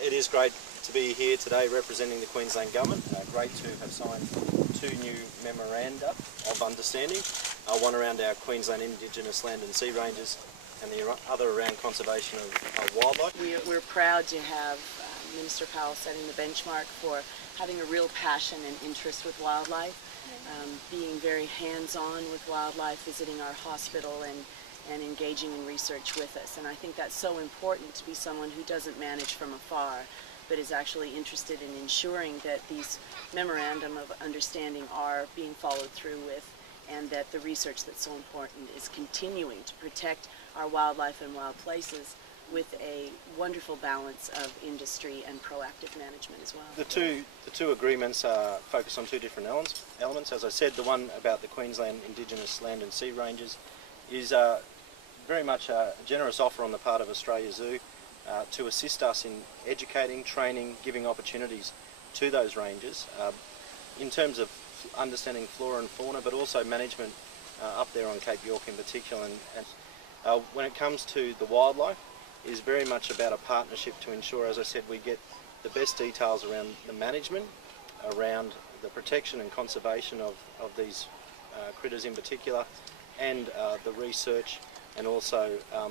It is great to be here today representing the Queensland Government. Great to have signed two new Memoranda of Understanding, one around our Queensland Indigenous land and sea ranges and the other around conservation of wildlife. We're proud to have Minister Powell setting the benchmark for having a real passion and interest with wildlife, being very hands-on with wildlife, visiting our hospital and engaging in research with us. And I think that's so important, to be someone who doesn't manage from afar, but is actually interested in ensuring that these Memorandum of Understanding are being followed through with, and that the research that's so important is continuing to protect our wildlife and wild places with a wonderful balance of industry and proactive management as well. The two agreements focus on two different elements. As I said, the one about the Queensland Indigenous land and sea ranges is very much a generous offer on the part of Australia Zoo to assist us in educating, training, giving opportunities to those ranges in terms of understanding flora and fauna, but also management up there on Cape York in particular. And when it comes to the wildlife, it is very much about a partnership to ensure, as I said, we get the best details around the management, around the protection and conservation of these critters in particular, and the research and also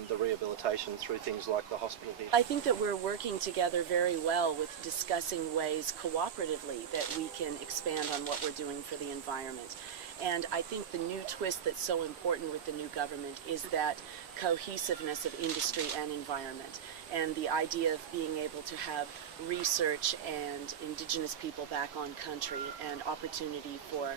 the rehabilitation through things like the hospital here. I think that we're working together very well with discussing ways cooperatively that we can expand on what we're doing for the environment. And I think the new twist that's so important with the new government is that cohesiveness of industry and environment, and the idea of being able to have research and Indigenous people back on country, and opportunity for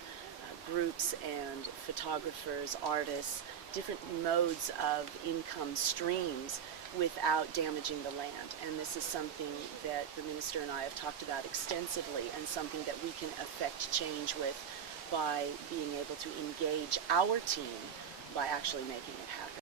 groups and photographers, artists, different modes of income streams without damaging the land. And this is something that the Minister and I have talked about extensively, and something that we can affect change with by being able to engage our team by actually making it happen.